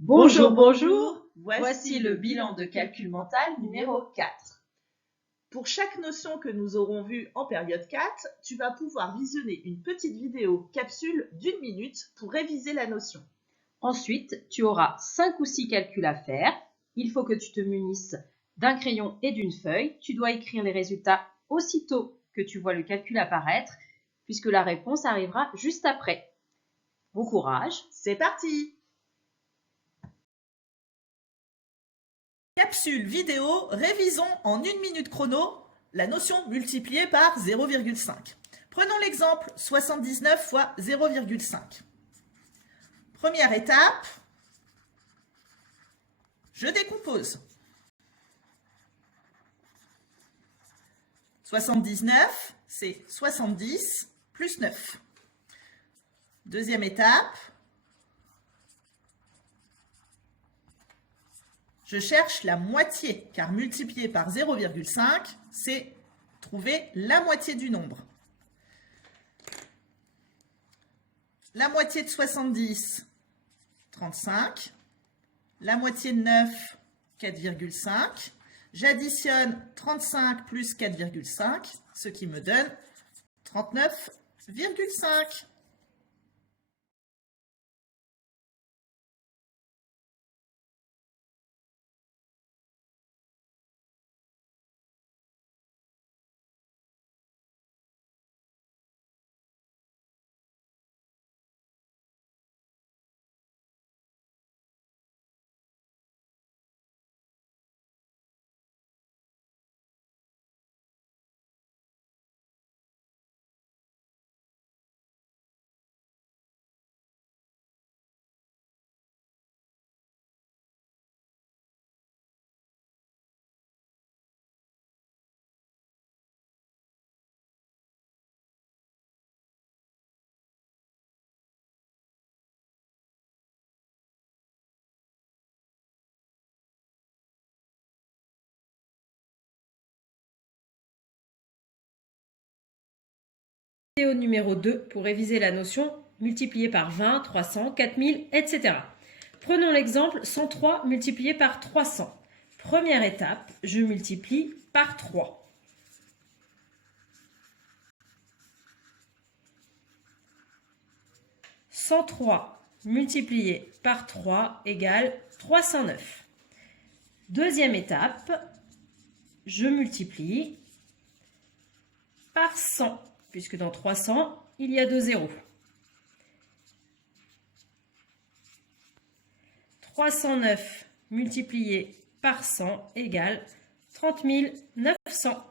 Bonjour, bonjour, voici le bilan de calcul mental numéro 4. Pour chaque notion que nous aurons vue en période 4, tu vas pouvoir visionner une petite vidéo capsule d'1 minute pour réviser la notion. Ensuite, tu auras 5 ou 6 calculs à faire. Il faut que tu te munisses d'un crayon et d'une feuille. Tu dois écrire les résultats aussitôt que tu vois le calcul apparaître, puisque la réponse arrivera juste après. Bon courage. C'est parti! Capsule vidéo, révisons en 1 minute chrono la notion multipliée par 0,5. Prenons l'exemple 79 fois 0,5. Première étape, je décompose. 79, c'est 70 plus 9. Deuxième étape, je cherche la moitié, car multiplier par 0,5, c'est trouver la moitié du nombre. La moitié de 70, 35. La moitié de 9, 4,5. J'additionne 35 plus 4,5, ce qui me donne 39,5. Vidéo numéro 2 pour réviser la notion multipliée par 20, 300, 4000, etc. Prenons l'exemple 103 multiplié par 300. Première étape, je multiplie par 3. « 103 multiplié par 3 égale 309. Deuxième étape, je multiplie par 100, puisque dans 300, il y a 2 zéros. 309 multiplié par 100 égale 30 900.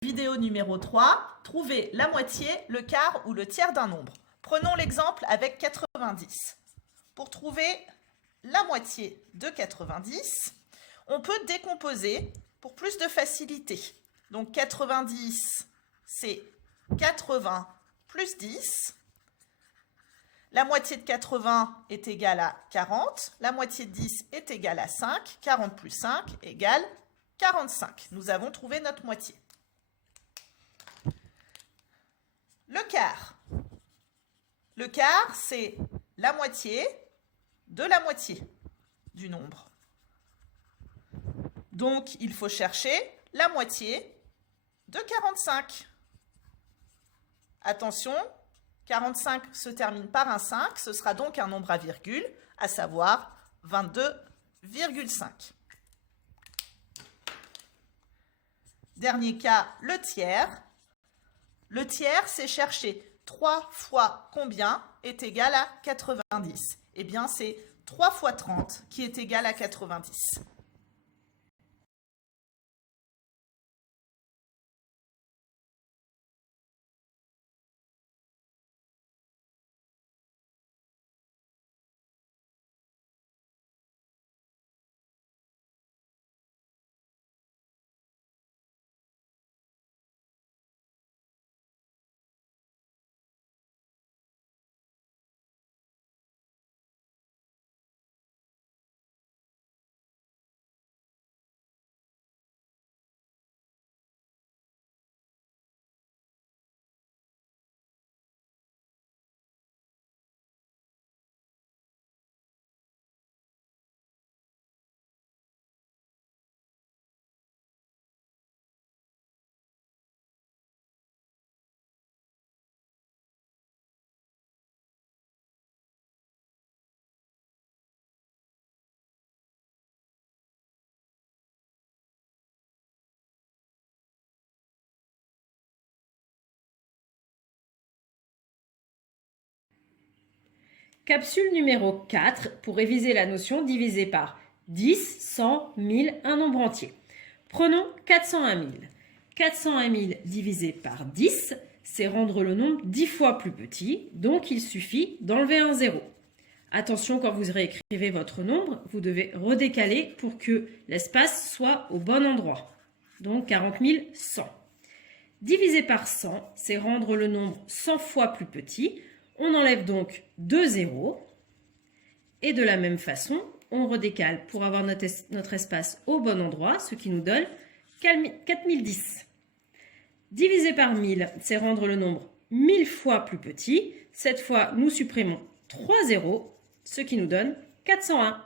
Vidéo numéro 3, trouver la moitié, le quart ou le tiers d'un nombre. Prenons l'exemple avec 90. Pour trouver la moitié de 90, on peut décomposer pour plus de facilité. Donc 90, c'est 80 plus 10. La moitié de 80 est égale à 40. La moitié de 10 est égale à 5. 40 plus 5 égale 45. Nous avons trouvé notre moitié. Le quart. Le quart, c'est la moitié de la moitié du nombre. Donc, il faut chercher la moitié de 45. Attention, 45 se termine par un 5, ce sera donc un nombre à virgule, à savoir 22,5. Dernier cas, le tiers. Le tiers, c'est chercher 3 fois combien est égal à 90. Eh bien, c'est 3 fois 30 qui est égal à 90. Capsule numéro 4 pour réviser la notion divisée par 10, 100, 1000, un nombre entier. Prenons 401 000. 401 000 divisé par 10, c'est rendre le nombre 10 fois plus petit, donc il suffit d'enlever un zéro. Attention, quand vous réécrivez votre nombre, vous devez redécaler pour que l'espace soit au bon endroit. Donc 40 100. Divisé par 100, c'est rendre le nombre 100 fois plus petit. On enlève donc 2 zéros. Et de la même façon, on redécale pour avoir notre espace au bon endroit, ce qui nous donne 4010. Divisé par 1000, c'est rendre le nombre 1000 fois plus petit. Cette fois, nous supprimons 3 zéros, ce qui nous donne 401.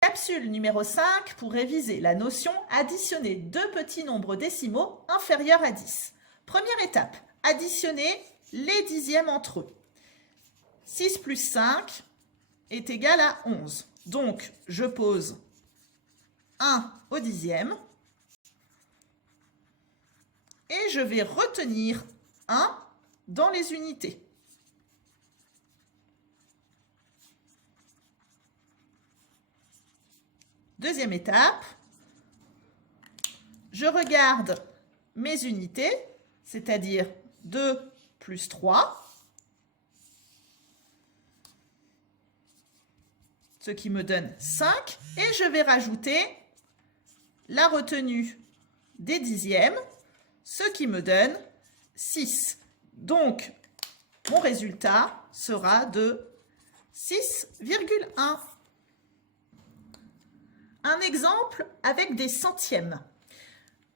Capsule numéro 5 pour réviser la notion additionner deux petits nombres décimaux inférieurs à 10. Première étape, additionner les dixièmes entre eux. 6 plus 5 est égal à 11. Donc, je pose 1 au dixième et je vais retenir 1 dans les unités. Deuxième étape, je regarde mes unités, c'est-à-dire 2 plus 3, ce qui me donne 5, et je vais rajouter la retenue des dixièmes, ce qui me donne 6. Donc, mon résultat sera de 6,1. Un exemple avec des centièmes.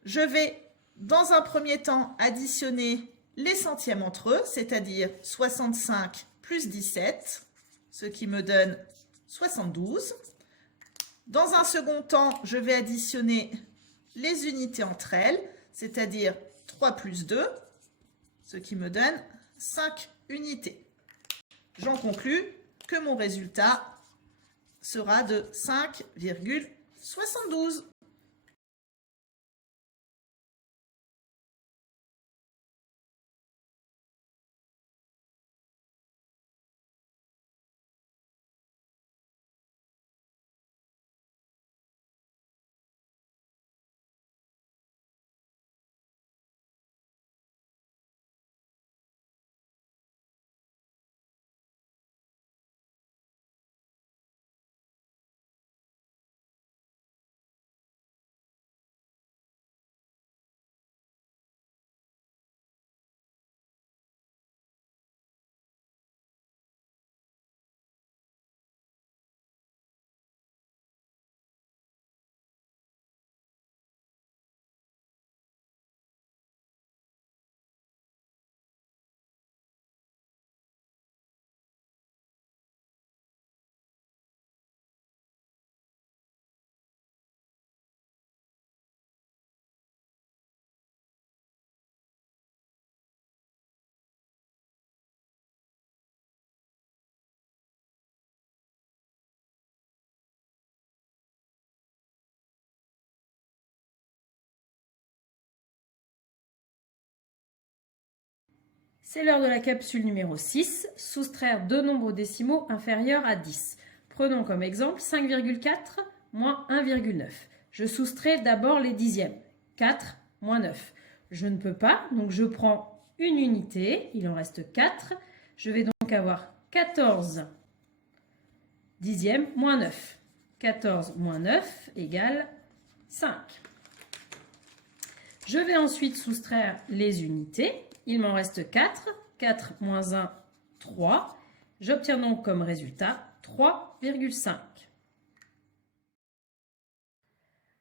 Je vais, dans un premier temps, additionner les centièmes entre eux, c'est-à-dire 65 plus 17, ce qui me donne 72. Dans un second temps, je vais additionner les unités entre elles, c'est-à-dire 3 plus 2, ce qui me donne 5 unités. J'en conclus que mon résultat sera de 5,72. C'est l'heure de la capsule numéro 6, soustraire deux nombres décimaux inférieurs à 10. Prenons comme exemple 5,4 moins 1,9. Je soustrais d'abord les dixièmes. 4 moins 9. Je ne peux pas, donc je prends une unité, il en reste 4. Je vais donc avoir 14 dixièmes moins 9. 14 moins 9 égale 5. Je vais ensuite soustraire les unités. Il m'en reste 4. 4 moins 1, 3. J'obtiens donc comme résultat 3,5.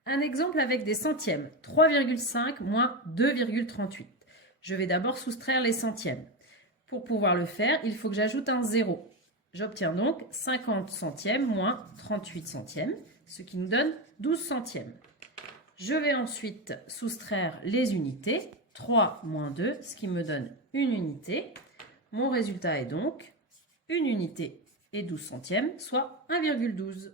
Un exemple avec des centièmes. 3,5 moins 2,38. Je vais d'abord soustraire les centièmes. Pour pouvoir le faire, il faut que j'ajoute un 0. J'obtiens donc 50 centièmes moins 38 centièmes, ce qui nous donne 12 centièmes. Je vais ensuite soustraire les unités, 3 moins 2, ce qui me donne une unité. Mon résultat est donc une unité et 12 centièmes, soit 1,12.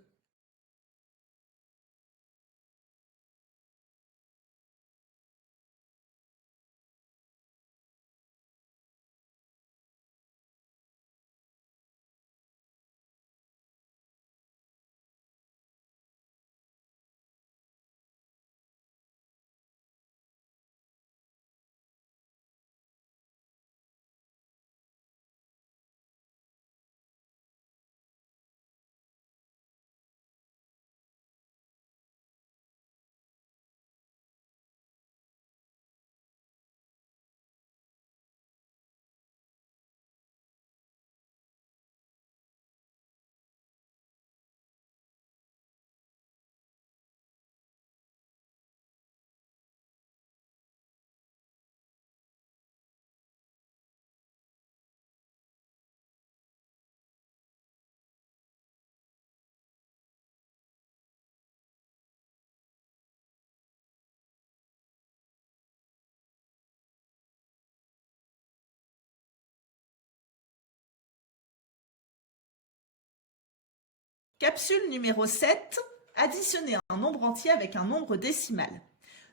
Capsule numéro 7, additionner un nombre entier avec un nombre décimal.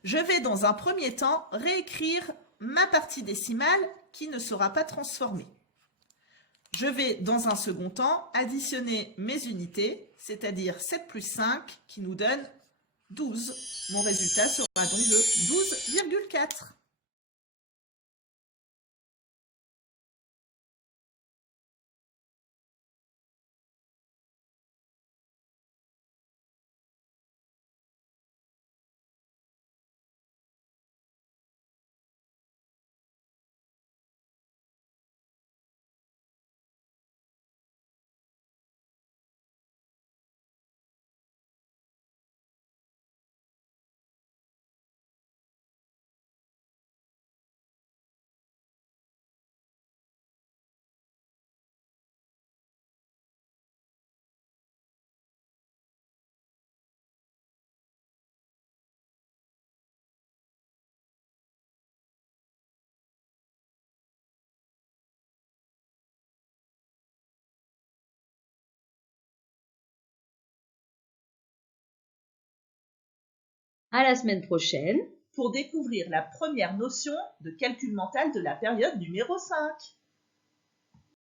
Je vais dans un premier temps réécrire ma partie décimale qui ne sera pas transformée. Je vais dans un second temps additionner mes unités, c'est-à-dire 7 plus 5 qui nous donne 12. Mon résultat sera donc de 12,4. À la semaine prochaine Pour découvrir la première notion de calcul mental de la période numéro 5.